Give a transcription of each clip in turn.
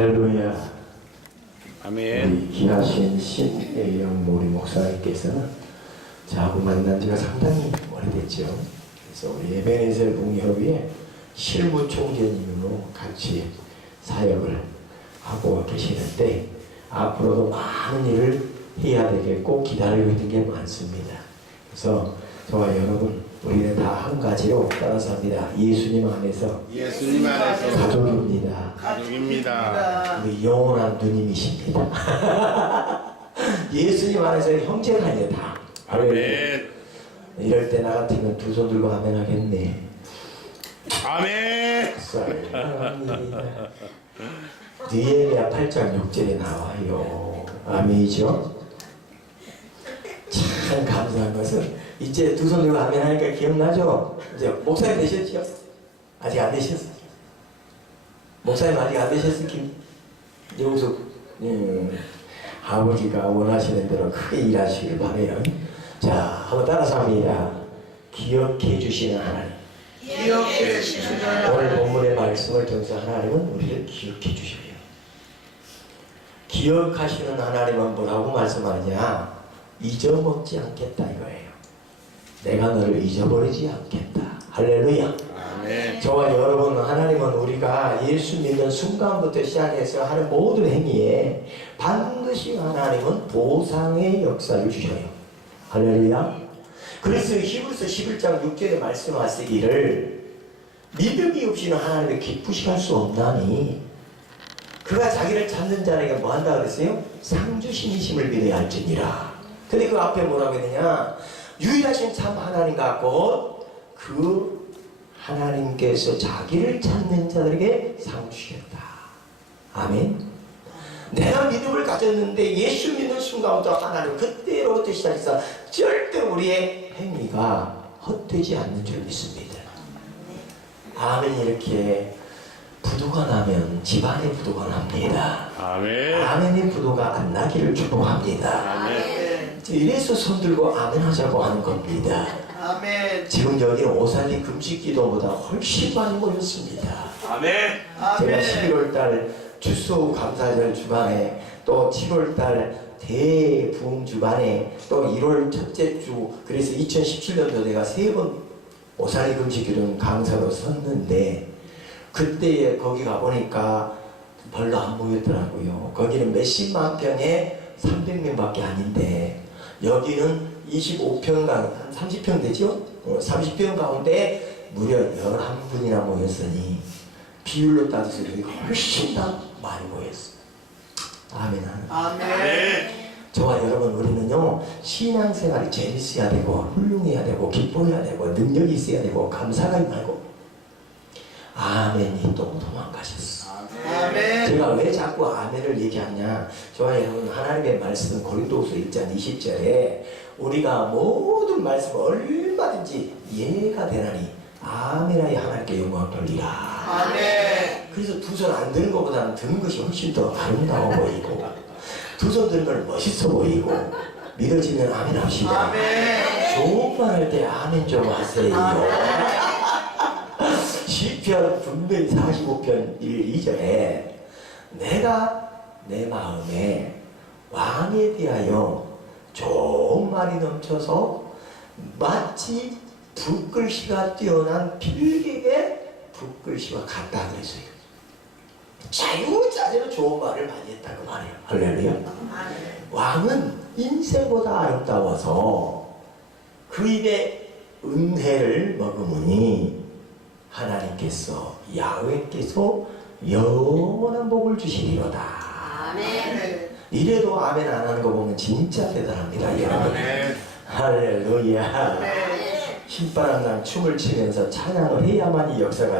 할렐루야. 아멘. 우리 귀하신 신혜영 모리 목사님께서는 저하고 만난 지가 상당히 오래됐죠. 그래서 우리 에베네셀 동협의회 실무 총재님으로 같이 사역을 하고 계시는데 앞으로도 많은 일을 해야 되겠고 기다리고 있는 게 많습니다. 그래서 저와 여러분 우리는 다 한 가지로 따라서 합니다. 예수님 안에서 예수님 안에서 가족입니다. 가족입니다. 우리 영원한 누님이십니다. 예수님 안에서 형제가 아니에요 다. 아멘. 이럴 때 나 같으면 두 손 들고 아멘 하겠네. 아멘. 사랑합니다. 느헤미야 8장 6절에 나와요. 아멘이죠? 참 감사한 것은 이제 두 손 들고 아멘 하니까 기억나죠? 이제 목사님 되셨죠? 아직 안 되셨어요. 목사님 아직 안 되셨을 김 여기서 음, 아버지가 원하시는 대로 크게 일하시길 바래요. 자, 한번 따라서 합니다. 기억해 주시는 하나님. 기억해 주시는 오늘 본문의 말씀을 통해서 하나님은 우리를 기억해 주셔요. 기억하시는 하나님은 뭐라고 말씀하느냐? 잊어먹지 않겠다 이거예요. 내가 너를 잊어버리지 않겠다. 할렐루야. 아멘. 저와 여러분 하나님은 우리가 예수 믿는 순간부터 시작해서 하는 모든 행위에 반드시 하나님은 보상의 역사를 주셔요. 할렐루야. 그래서 히브리서 11장 6절에 말씀하시기를 믿음이 없이는 하나님을 기쁘시 할 수 없나니 그가 자기를 찾는 자에게 뭐 한다 그랬어요? 상주신이심을 믿어야 할지니라. 근데 그 앞에 뭐라고 했느냐? 유일하신 참 하나님과 곧그 하나님께서 자기를 찾는 자들에게 상 주시겠다. 아멘. 내가 믿음을 가졌는데 예수 믿는 순간부터 하나님 그때로부터 시작해서 절대 우리의 행위가 헛되지 않는 줄 믿습니다. 아멘 이렇게 부도가 나면 집안에 부도가 납니다. 아멘. 아멘의 부도가 안 나기를 축복합니다. 아멘. 이래서 손 들고 아멘 하자고 하는 겁니다. 아멘. 지금 여기는 오산리 금식 기도보다 훨씬 많이 모였습니다. 아멘. 제가 아멘. 11월 달 주소 감사절 주간에 또 7월 달 대부흥 주간에 또 1월 첫째 주 그래서 2017년도 내가 세 번 오산리 금식기도는 강사로 섰는데 그때에 거기 가보니까 별로 안 모였더라고요. 거기는 몇십만 평에 300명밖에 아닌데 여기는 25평 강 30평 되죠? 어, 30평 가운데 무려 11분이나 모였으니 비율로 따져서 여기 훨씬 더 많이 모였어요. 아멘. 아멘. 저와 여러분 우리는요 신앙생활이 재밌어야 되고 훌륭해야 되고 기뻐해야 되고 능력이 있어야 되고 감사가 말고 아멘이 또 도망가셨어. 아멘. 제가 왜 자꾸 아멘을 얘기하냐? 저와 여러분 하나님의 말씀은 고린도후서 1장 20절에 우리가 모든 말씀을 얼마든지 이해가 되나니 아멘하여 하나님께 영광을 돌리라. 아멘. 그래서 두 손 안 드는 것보다는 드는 것이 훨씬 더 아름다워 보이고 두 손 드는 건 멋있어 보이고 믿어지면 아멘 합시다. 아멘. 좋은 말 할 때 아멘 좀 하세요. 시편 분명히 45편 1, 2절에 내가 내 마음에 왕에 대하여 좋은 말이 넘쳐서 마치 붓글씨가 뛰어난 필객의 붓글씨와 같다 그랬어요. 자유자재로 좋은 말을 많이 했다 그 말이에요. 할렐루야. 왕은 인생보다 아름다워서 그 입에 은혜를 머금으니 하나님께서 야훼께서 영원한 복을 주시리로다. 아멘. 이래도 아멘 안 하는 거 보면 진짜 대단합니다, 여러분. 아멘. 할렐루야. 아멘. 신바람 난 춤을 추면서 찬양을 해야만 이 역사가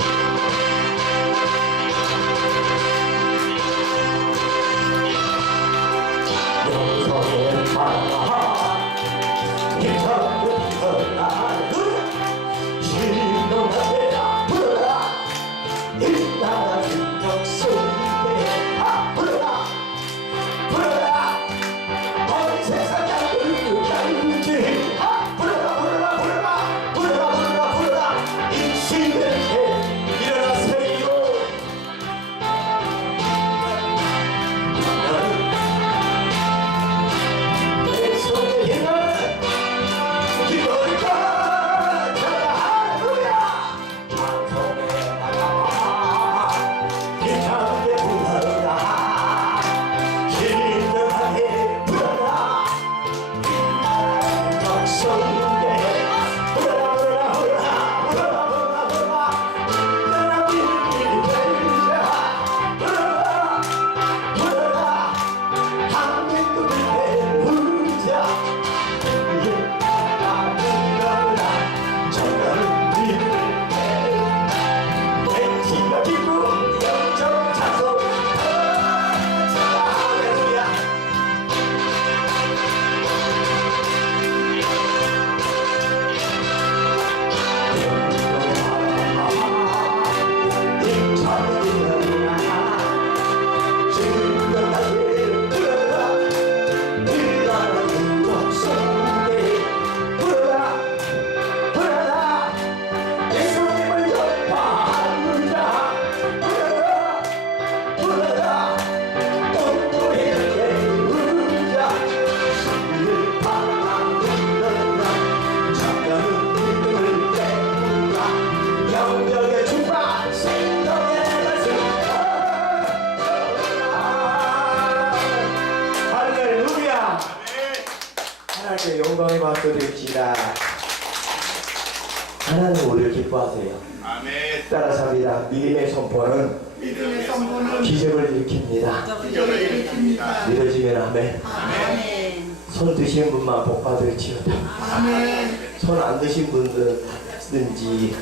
기뻐하세요 아멘. 따라서 합니다 믿음의 선포는 믿음의 선포는 기적을 일으킵니다 기적을 일으킵니다. 믿어지면 아멘 아멘. 손 드시는 분만 복 받을지어다 아멘. 손 안 드신 분들든지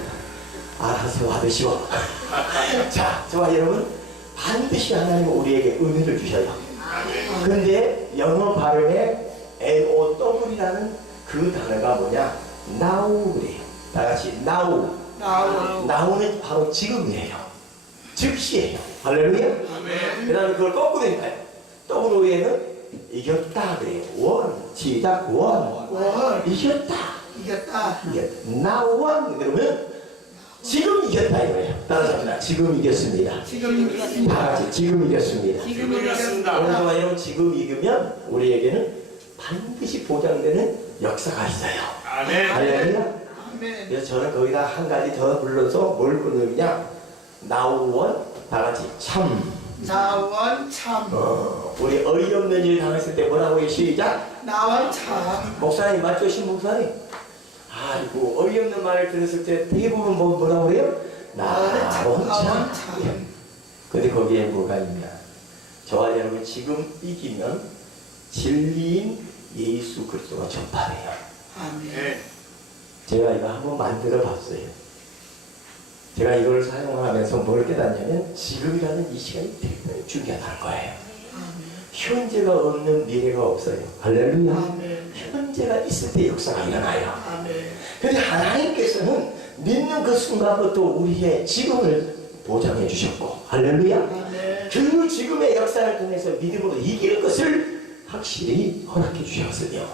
알아서 받으시오. 자, 저와 여러분 반드시 하나님은 우리에게 은혜를 주셔요. 근데 영어 발음에 N-O-W라는 그 단어가 뭐냐? now 그래요. 다 같이 now. 나우. now는 바로 지금이에요. 즉시예요. 할렐루야. 그 다음에 그걸 거꾸로 해요. W에는 이겼다 그래요. 원. 시작 원. 원. 이겼다. 이겼다. 이게 나원 그러면 지금 이겼다 이거예요. 따라서 합니다. 지금 이겼습니다. 지금 이겼습니다. 다 같이 지금 이겼습니다. 지금 이겼습니다. 저와 여러분 지금 이기면 우리에게는 반드시 보장되는 역사가 있어요. 아멘. 할렐루야. 아멘. 그래서 저는 거기다 한 가지 더 불러서 뭘 부르느냐 나원 다 같이 참 나원 참. 어, 우리 어이없는 일 당했을 때 뭐라고 해요? 시작 나원 참. 목사님 맞죠 신 목사님? 아이고 어이없는 말을 들었을 때 대부분 뭐, 뭐라고 그래요? 나원 참 나원 참. 근데 거기에 뭐가 있냐 저와 여러분 지금 이기면 진리인 예수 그리스도가 전파돼요 아멘. 네. 제가 이거 한번 만들어 봤어요 제가 이걸 사용하면서 뭘 깨닫냐면 지금이라는 이 시간이 대단히 중요하다는 거예요. 현재가 없는 미래가 없어요 할렐루야. 현재가 있을 때 역사가 일어나요. 근데 하나님께서는 믿는 그 순간부터 우리의 지금을 보장해 주셨고 할렐루야. 그 지금의 역사를 통해서 믿음으로 이길 것을 확실히 허락해 주셨으며.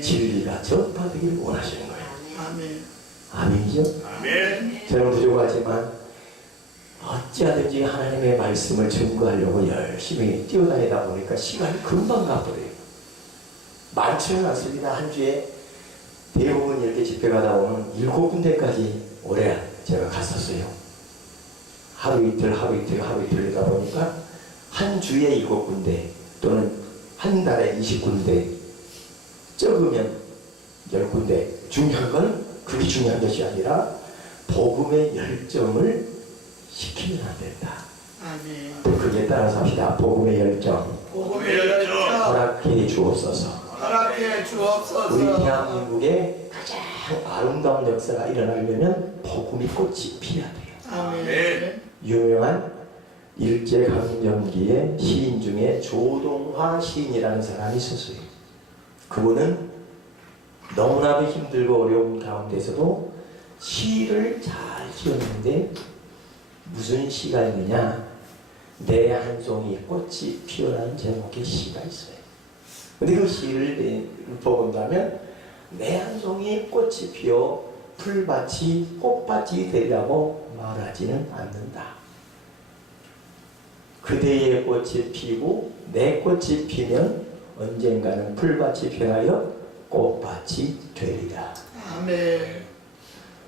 진리가 전파되기를 원하시는 거예요 아멘. 아멘이죠? 아멘. 저는 부족하지만 어찌하든지 하나님의 말씀을 증거하려고 열심히 뛰어다니다 보니까 시간이 금방 가버려요 많지는 않습니다 한 주에 대부분 이렇게 집회 가다 보면 일곱 군데까지 올해 제가 갔었어요. 하루 이틀, 하루 이틀, 하루 이틀 이다 보니까 한 주에 일곱 군데 또는 한 달에 이십 군데 적으면 열 군데 중요한 건 그게 중요한 것이 아니라 복음의 열정을 식히면 안 된다. 아멘. 또 그에 따라서 합시다. 복음의 열정 복음의 열정 허락해 주옵소서. 허락해 주옵소서. 우리 대한민국에 가장 아름다운 역사가 일어나려면 복음이 꽃이 피어야 돼요. 아멘. 유명한 일제강점기의 시인 중에 조동화 시인이라는 사람이 있었어요. 그분은 너무나도 힘들고 어려운 가운데서도 시를 잘 지었는데 무슨 시가 있느냐? 내 한 송이 꽃이 피어나는 제목의 시가 있어요. 근데 그 시를 읽어본다면 내 한 송이 꽃이 피어 풀밭이 꽃밭이 되리라고 말하지는 않는다. 그대의 꽃이 피고 내 꽃이 피면 언젠가는 풀밭이 피하여 꽃밭이 되리라. 아멘.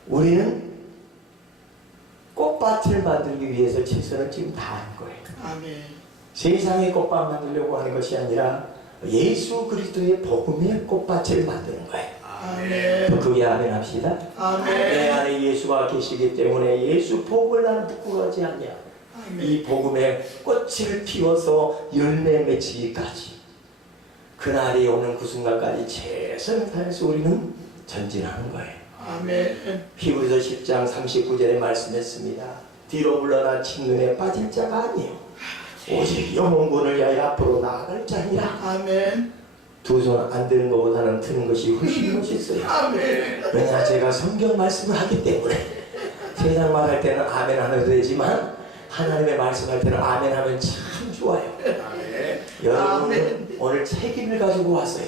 우리는 꽃밭을 만들기 위해서 최선을 지금 다 한 거예요. 아멘. 세상의 꽃밭 만들려고 하는 것이 아니라 예수 그리스도의 복음의 꽃밭을 만드는 거예요. 아멘. 또 그게 아멘 합시다. 내 아멘. 안에 예수가 계시기 때문에 예수 복음을 나는 부끄러워하지 않냐. 아멘. 이 복음의 꽃을 피워서 열매 맺히기까지 그날이 오는 그 순간까지 최선을 다해서 우리는 전진하는 거예요. 아멘. 히브리서 10장 39절에 말씀했습니다. 뒤로 물러나 침눈에 빠질 자가 아니요 오직 영혼군을 위하여 앞으로 나아갈 자니라. 아멘. 두 손 안 드는 것보다는 드는 것이 훨씬 멋있어요. 아멘. 왜냐 제가 성경 말씀을 하기 때문에 세상 말할 때는 아멘 안 해도 되지만 하나님의 말씀할 때는 아멘 하면 참 좋아요. 아멘. 오늘 책임을 가지고 왔어요.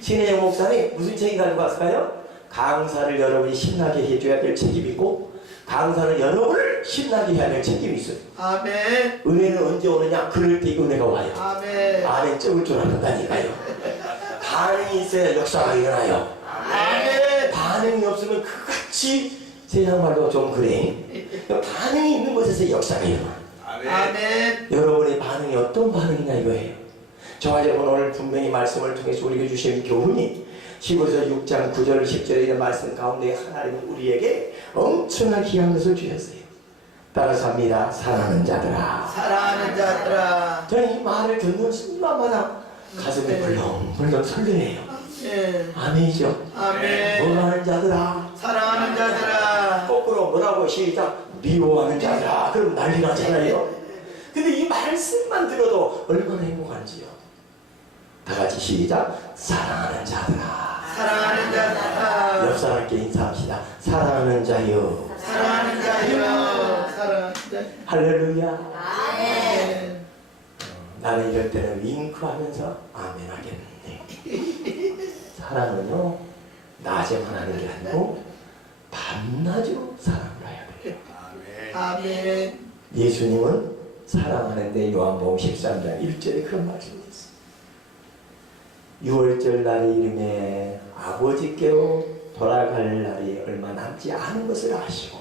신혜영 목사님 무슨 책임 가지고 왔을까요? 강사를 여러분이 신나게 해줘야 될 책임이 있고 강사는 여러분을 신나게 해야 될 책임이 있어요. 아멘. 은혜는 언제 오느냐? 그럴 때 은혜가 와요. 아멘. 아멘 적을 줄 알았다니까요. 반응이 있어야 역사가 일어나요. 아멘. 반응이 없으면 그같이 세상 말도 좀 그래. 반응이 있는 곳에서 역사가 일어나. 아멘. 여러분의 반응이 어떤 반응이냐 이거예요. 저와 여러분 오늘 분명히 말씀을 통해서 우리에게 주신 교훈이 히브리서 6장 9절 10절에 있는 말씀 가운데 하나님은 우리에게 엄청난 귀한 것을 주셨어요. 따라서 합니다. 사랑하는 자들아. 사랑하는 자들아. 저는 이 말을 듣는 순간마다 가슴이 벌렁벌렁 설레요. 예. 아멘이죠. 아멘. 원하는 자들아. 사랑하는 자들아. 거꾸로 뭐라고 시작 미워하는 자들아. 그럼 난리 나잖아요. 근데 이 말씀만 들어도 얼마나 행복한지요. 다 같이 시작 사랑하는 자들아. 사랑하는 자들아. 옆 사람께 인사합시다. 사랑하는 자여. 사랑하는 자여. 사랑하는 자. 할렐루야. 아멘. 나는 이럴 때는 윙크하면서 아멘 하겠는데 사랑은요 낮에만 하는 게 아니고 밤낮으로 돼요. 아멘. 예수님은 사랑하는데 요한복음 13장 1절에 그런 말씀이 있어요. 6월절 날의 이름에 아버지께로 돌아갈 날이 얼마 남지 않은 것을 아시고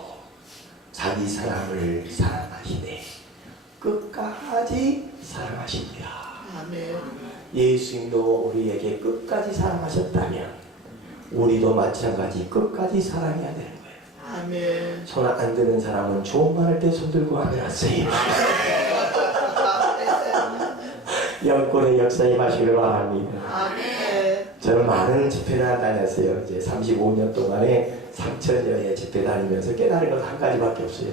자기 사랑을 사랑하시네 끝까지 사랑하십니다. 아멘. 예수님도 우리에게 끝까지 사랑하셨다면 우리도 마찬가지 끝까지 사랑해야 거예요. 아멘. 손안 드는 사람은 좋은 말 할 때 손 들고 하면 하세요. 영권의 역사에 마시길 바랍니다. 아멘. 저는 많은 집회를 다녔어요. 이제 35년 동안에 3천여의 집회 다니면서 깨달은 건한 가지밖에 없어요.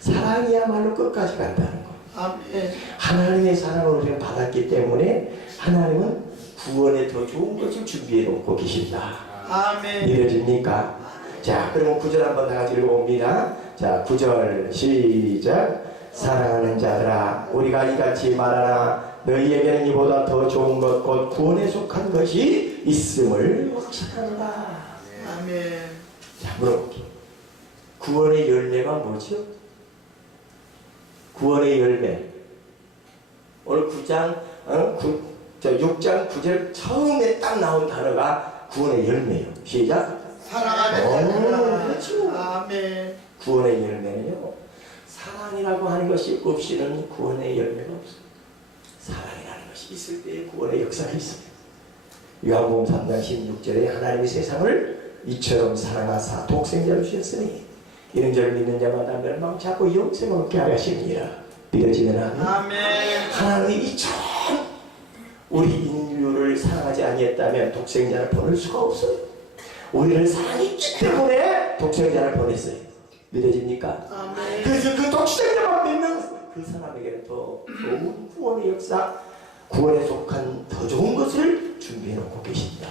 사랑이야말로 끝까지 간다는 거. 아멘. 하나님의 사랑을 우리가 받았기 때문에 하나님은 구원에 더 좋은 것을 준비해 놓고 계신다. 아멘. 믿어집니까? 자, 그러면 구절 한번 다 같이 읽어봅니다. 자, 구절 시작. 사랑하는 자들아, 우리가 이같이 말하나 너희에게는 이보다 더 좋은 것, 곧 구원에 속한 것이 있음을 확신한다. 아멘. 자, 물어볼게요. 구원의 열매가 뭐죠? 구원의 열매. 오늘 9장, 어? 9, 저 6장 9절 처음에 딱 나온 단어가 구원의 열매예요. 시작. 자들아. 그렇죠. 아멘. 구원의 열매는요. 사랑이라고 하는 것이 없이는 구원의 열매가 없어요. 사랑이라는 것이 있을 때에 구원의 역사가 있어요. 요한복음 3장 16절에 하나님이 세상을 이처럼 사랑하사 독생자를 주셨으니 이런 저를 믿는 자마다 멸망치 않고 영생을 얻게. 믿어지는 아멘. 아멘. 하나님이 이처럼 우리 인류를 사랑하지 아니했다면 독생자를 보낼 수가 없어요. 우리를 사랑했기 때문에 독생자를 보냈어요. 믿어집니까? 아멘. 그래서 그 독생자만 믿는 그 사람에게는 더 좋은 구원의 역사, 구원에 속한 더 좋은 것을 준비해 놓고 계십니다.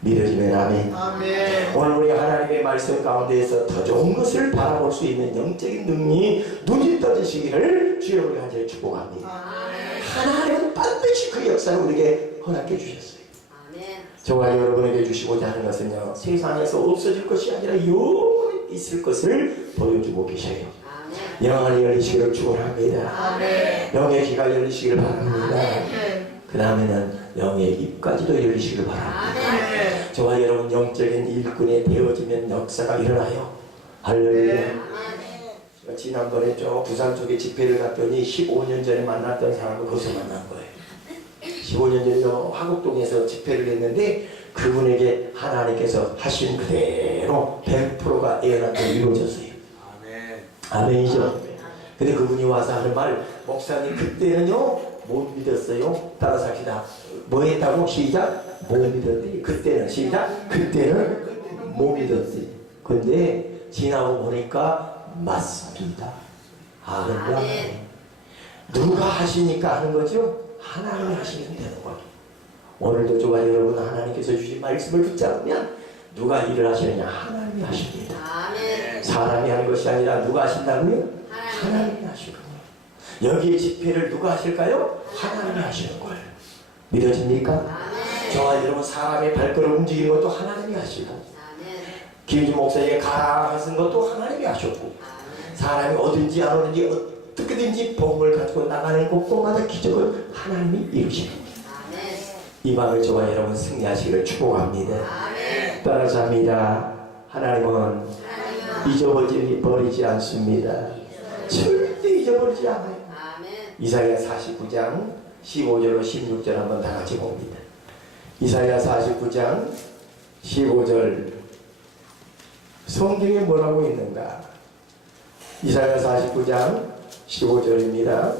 믿어지면 아멘. 아멘. 오늘 우리 하나님의 말씀 가운데에서 더 좋은 것을 바라볼 수 있는 영적인 능력이 눈이 떠지시기를 주여 우리 한절 축복합니다. 아멘. 하나님은 반드시 그 역사를 우리에게 허락해 주셨어요. 저와 여러분에게 주시고자 하는 것은요 세상에서 없어질 것이 아니라 영원히 있을 것을 보여주고 계셔요. 영안이 열리시기를 축원합니다. 영의 귀가 열리시기를 바랍니다. 그 다음에는 영의 입까지도 열리시기를 바랍니다. 저와 여러분 영적인 일꾼이 되어지면 역사가 일어나요. 할렐루야. 네. 지난번에 저 부산 쪽에 집회를 갔더니 15년 전에 만났던 사람을 거기서 만난 거예요. 15년 전에 저 화곡동에서 집회를 했는데 그분에게 하나님께서 하신 그대로 100%가 예언한테 이루어졌어요. 아멘이죠. 근데 그분이 와서 하는 말, 목사님 그때는요 못 믿었어요. 따라서 합시다. 뭐 했다고 시작? 못 믿었대. 그때는 시작? 그때는 못 믿었어요. 근데 지나고 보니까 맞습니다. 아멘. 누가 하시니까 하는 거죠? 하나님이 하시면 되는 거예요. 오늘도 저와 여러분 하나님께서 주신 말씀을 붙잡으면 누가 일을 하시느냐? 하나님이 하십니다. 아멘. 사람이 하는 것이 아니라 누가 하신다고요? 하나님. 하나님이 하시는 거예요. 여기에 집회를 누가 하실까요? 하나님이 하시는 거예요. 믿어집니까? 아멘. 저와 여러분 사람의 발걸음 움직이는 것도 하나님이 하시고. 김준 목사에게 가라 하신 것도 하나님이 하셨고 아멘. 사람이 어딘지 안 오는지 어떻게든지 복음을 가지고 나가는 곳곳마다 기적을 하나님이 이루시는. 아멘. 이 밤을 저와 여러분 승리하시기를 축복합니다. 합니다. 하나님은 잊어버리지 버리지 않습니다. 절대 잊어버리지 않아요. 이사야 49장 15절로 16절 한번 다 같이 봅니다. 이사야 49장 15절 성경에 뭐라고 있는가? 이사야 49장 15절입니다.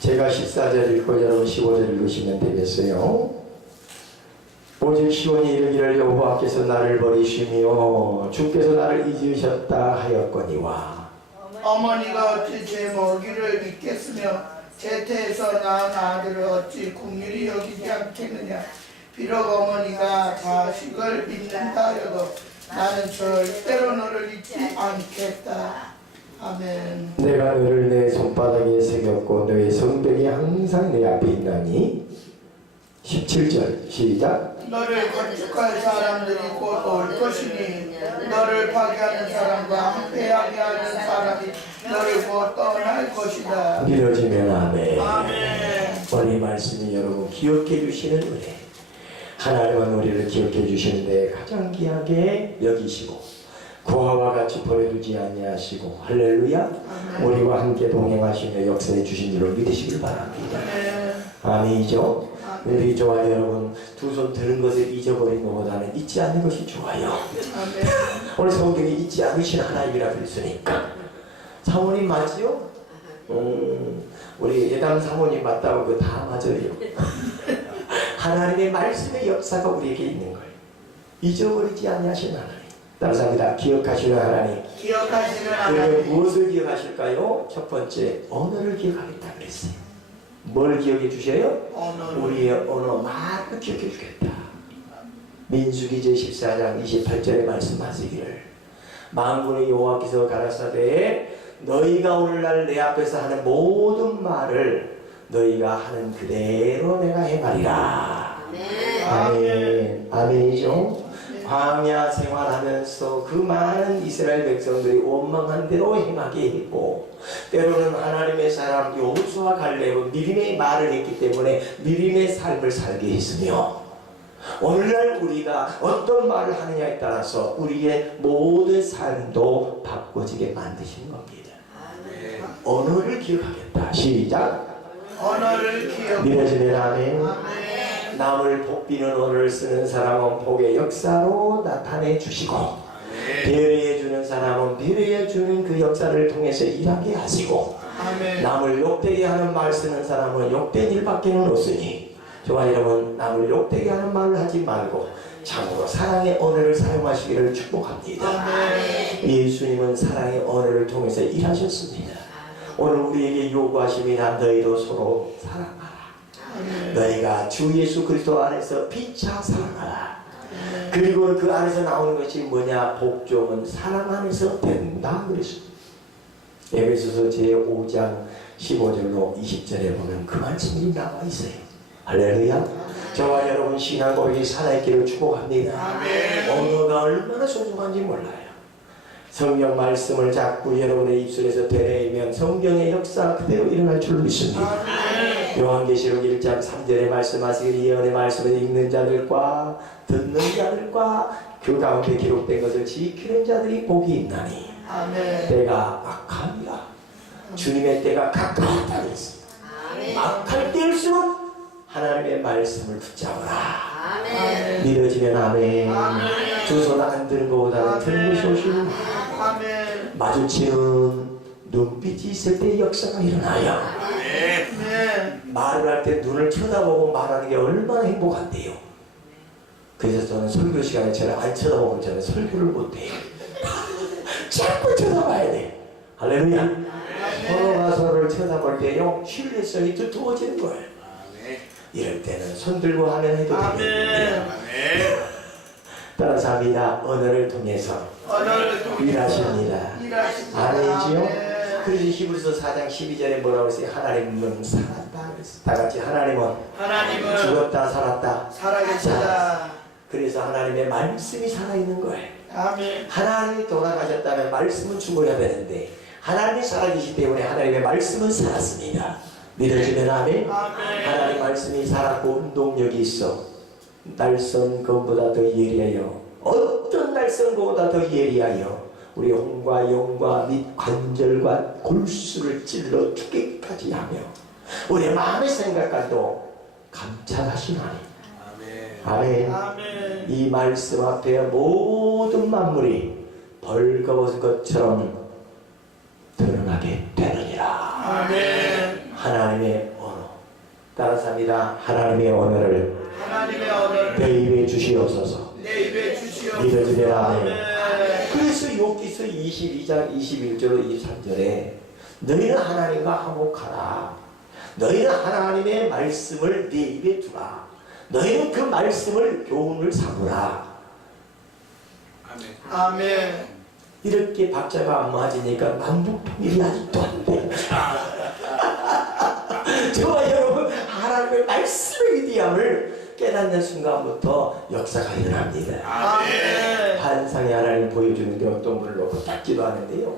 제가 14절 읽고 여러분 15절 읽으시면 되겠어요. 오직 시온이 이르기를 여호와께서 나를 버리시며 주께서 나를 잊으셨다 하였거니와 어머니가 어찌 제 먹이를 잊겠으며 제 태에서 낳은 아들을 어찌 궁일이 여기지 않겠느냐 비록 어머니가 자식을 잊는다 하여도 나는 절대로 너를 잊지 않겠다. 아멘. 내가 너를 내 손바닥에 새겼고 너의 성벽이 항상 내 앞에 있나니? 17절 시작. 너를 건축할 사람들이 곧 올 것이니 너를 파괴하는 사람과 항폐하게 하는 사람이 너를 곧 떠날 것이다. 믿어지면 아멘. 아멘. 오늘 이 말씀이 여러분 기억해 주시는 은혜 하나님은 우리를 기억해 주시는데 가장 귀하게 여기시고 고아와 같이 버려두지 아니하시고 할렐루야 우리와 함께 동행하시며 역사해 주신 줄을 믿으시길 바랍니다. 아멘 아멘이죠? 우리 좋아요 여러분 두 손 드는 것을 잊어버린 것보다는 잊지 않는 것이 좋아요. 오늘 성경이 잊지 않으신 하나님이라 그랬으니까. 사모님 맞지요? 음, 우리 예담 사모님 맞다고 그거 다 맞아요 하나님의 말씀의 역사가 우리에게 있는 거예요. 잊어버리지 아니하신 하나님. 감사합니다 기억하시는 하나님. 기억하시는 하나님. 무엇을 기억하실까요? 첫 번째 언어를 기억하겠다 그랬어요. 뭘 기억해 주셔요? 오늘 우리의 언어 말을 기억해 주겠다. 민수기 제14장 28절에 말씀하시기를. 만군의 여호와께서 가라사대 너희가 오늘날 내 앞에서 하는 모든 말을 너희가 하는 그대로 내가 행하리라. 아멘. 아멘. 아멘이죠. 광야 생활하면서 그 많은 이스라엘 백성들이 원망한 대로 행하게 했고 때로는 하나님의 사람 여호수아 갈렙은 미림의 말을 했기 때문에 미림의 삶을 살게 했으며 오늘날 우리가 어떤 말을 하느냐에 따라서 우리의 모든 삶도 바꿔지게 만드신 겁니다. 언어를 기억하겠다. 시작. 언어를 기억 믿어지면 아멘. 아멘 남을 복비는 언어를 쓰는 사람은 복의 역사로 나타내 주시고 배려해 주는 사람은 배려해 주는 그 역사를 통해서 일하게 하시고 아멘 남을 욕되게 하는 말 쓰는 사람은 욕된 일밖에는 없으니 저와 여러분 남을 욕되게 하는 말을 하지 말고 참으로 사랑의 언어를 사용하시기를 축복합니다. 아멘 예수님은 사랑의 언어를 통해서 일하셨습니다. 오늘 우리에게 요구하십니다. 너희도 서로 사랑하라. 너희가 주 예수 그리스도 안에서 피차 사랑하라. 그리고 그 안에서 나오는 것이 뭐냐? 복종은 사랑 안에서 된다 그랬습니다. 에베소서 제5장 15절로 20절에 보면 그 말씀이 나와 있어요. 할렐루야. 저와 여러분 신앙 고백이 살아있기를 축복합니다. 언어가 얼마나 소중한지 몰라요. 성경 말씀을 자꾸 여러분의 입술에서 되뇌이면 성경의 역사 그대로 일어날 줄 믿습니다. 요한계시록 1장 3절에 말씀하시길 예언의 말씀을 읽는 자들과 듣는 자들과 그 가운데 기록된 것을 지키는 자들이 복이 있나니 아멘 때가 악합니다. 주님의 때가 가까웠다 그랬습니다. 악할 때일수록 하나님의 말씀을 붙잡으라. 아멘. 믿어지면 아멘. 아멘. 두손안 드는 것보다는 드는 것이 훨씬 아멘 마주치는 눈빛이 있을 때 역사가 일어나요. 아멘 말을 할 때 눈을 쳐다보고 말하는 게 얼마나 행복한데요. 그래서 저는 설교 시간에 저를 안 쳐다보면 저는 설교를 못해요. 자꾸 쳐다봐야 돼. 할렐루야. 서로가 서로를 쳐다볼 때요 신뢰성이 두터워지는 거예요. 이럴 때는 손 들고 하면 해도 아멘 따라서 합니다. 언어를 통해서 일하십니다. 아멘이지요? 아멘 그래서 히브리서 4장 12절에 뭐라고 했어요? 하나님은 살았다 그랬어요. 다 같이 하나님은 하나님은 죽었다 살았다. 살아계시다 그래서 하나님의 말씀이 살아있는 거예요. 아멘 하나님이 돌아가셨다면 말씀은 죽어야 되는데 하나님이 살아계시기 때문에 하나님의 말씀은 살았습니다. 믿어지면 아멘. 아멘. 하나님 말씀이 살았고 운동력이 있어. 날선 것보다 더 예리하여. 어떤 날선 것보다 더 예리하여. 우리 혼과 영과 및 관절과 골수를 찔러 죽기까지 하며 우리 마음의 생각까지도 감찰하신 하나님. 아멘. 아멘. 이 말씀 앞에 모든 만물이 벌거벗은 것처럼 드러나게 되느니라. 아멘. 하나님의 언어. 따라서 합니다. 하나님의 언어를 내 입에 주시옵소서. 내 입에 주시옵소서. 아멘. 아멘. 그래서 욥기서 22장 21절 23절에 너희는 하나님과 화목하라. 너희는 하나님의 말씀을 네 입에 두라. 너희는 그 말씀을 교훈을 삼으라. 아멘. 이렇게 박자가 안 맞으니까 만복통일이 아직도 안 돼. 저와 여러분 하나님의 말씀의 위대함을 깨닫는 순간부터 역사가 일어납니다. 아멘. 환상의 하나님 보여주는데 어떤 분을 놓고 닦기도 하는데요.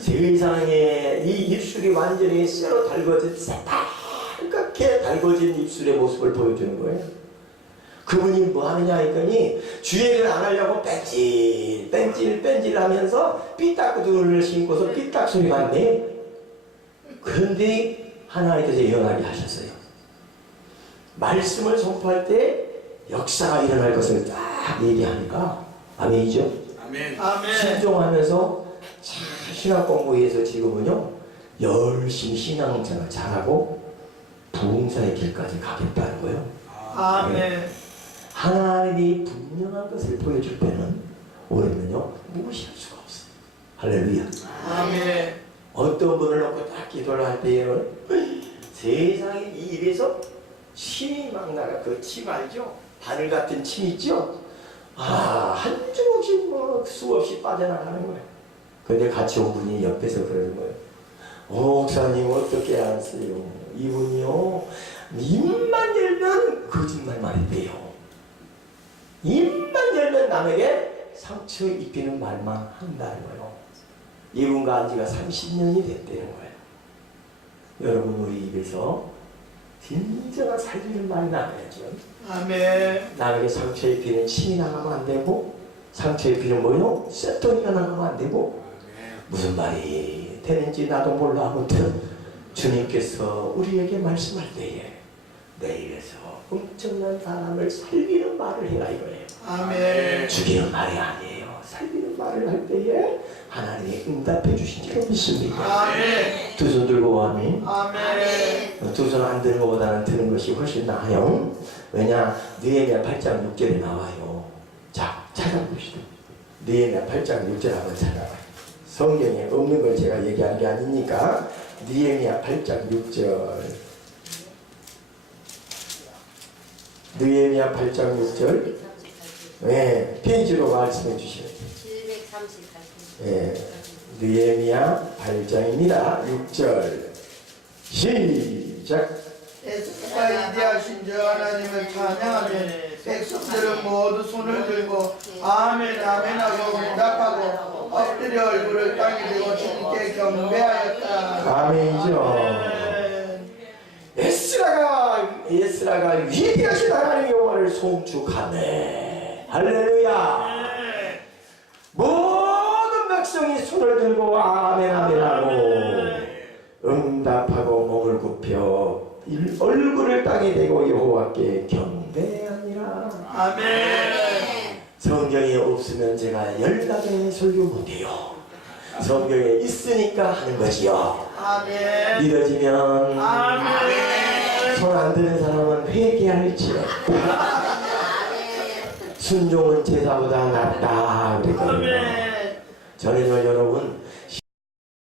세상에 이 입술이 완전히 쇠로 달궈진 새빨갛게 달궈진 입술의 모습을 보여주는 거예요. 그분이 뭐 하느냐 했더니 주행을 안 하려고 뺀질 뺀질 뺀질 하면서 삐딱구두를 신고서 삐딱 소리가 내. 그런데 하나님께서 예언하게 하셨어요. 말씀을 선포할 때 역사가 일어날 것을 딱 얘기하니까 아멘이죠. 아멘. 아멘. 신종하면서 잘 신학 공부해서 지금은요 열심히 신앙생활 잘하고 부흥사의 길까지 가겠다는 거예요. 아멘. 하나님이 분명한 것을 보여줄 때는 우리는요 무시할 수가 없어요. 할렐루야. 아멘. 어떤 분을 놓고 딱 기도를 할 때에는 세상에 이 입에서 침이 막 나가 그 침 알죠? 바늘 같은 침 있죠? 아 한 주먹씩 뭐 수없이 빠져나가는 거예요. 근데 같이 온 분이 옆에서 그러는 거예요. 오, 목사님 어떻게 알았어요? 이분이요 입만 열면 거짓말만 했대요. 입만 열면 남에게 상처 입히는 말만 한다는 거예요. 이분과 한 지가 30년이 됐다는 거예요. 여러분 우리 입에서 진정한 살리는 말이 나와야죠. 아멘. 남에게 상처 입히는 침이 나가면 안 되고 상처 입히는 뭐요? 쇳덩이가 나가면 안 되고 무슨 말이 되는지 나도 몰라 아무튼 주님께서 우리에게 말씀할 때에 내 입에서 엄청난 사람을 살리는 말을 해라 이거예요. 아멘. 죽이는 말이 아니에요. 살리는 말을 할 때에 하나님이 응답해 주신 줄로 믿습니다. 아멘. 두 손 들고 아멘. 아멘. 두 손 안 드는 것보다는 드는 것이 훨씬 나아요. 왜냐? 느헤미야 8장 6절에 나와요. 자, 찾아봅시다. 느헤미야 8장 6절 한번 찾아봐요. 성경에 없는 걸 제가 얘기한 게 아니니까 느헤미야 8장 6절 느헤미야 8장 6절 네, 페이지로 말씀해 주시면 돼요. 738편. 예, 느헤미야 8장입니다. 6절 시작 예수가 위대하신 저 하나님을 찬양하며 백성들은 모두 손을 들고 아멘 아멘 하고 응답하고 엎드려 얼굴을 땅에 대고 주님께 경배하였다. 아멘이죠. 아멘. 에스라가 에스라가 위대하신 하나님의 영화를 송축하네. 할렐루야. 백성이 손을 들고 아멘 아멘 하고 응답하고 몸을 굽혀 일- 얼굴을 땅에 대고 여호와께 경배하니라. 아멘. 성경에 없으면 제가 열나게 설교 못해요. 성경에 있으니까 하는 것이요. 아멘. 믿어지면 아멘. 손안 드는 사람은 회개할지요. 순종은 제사보다 낫다 그랬거든요. 저는요 여러분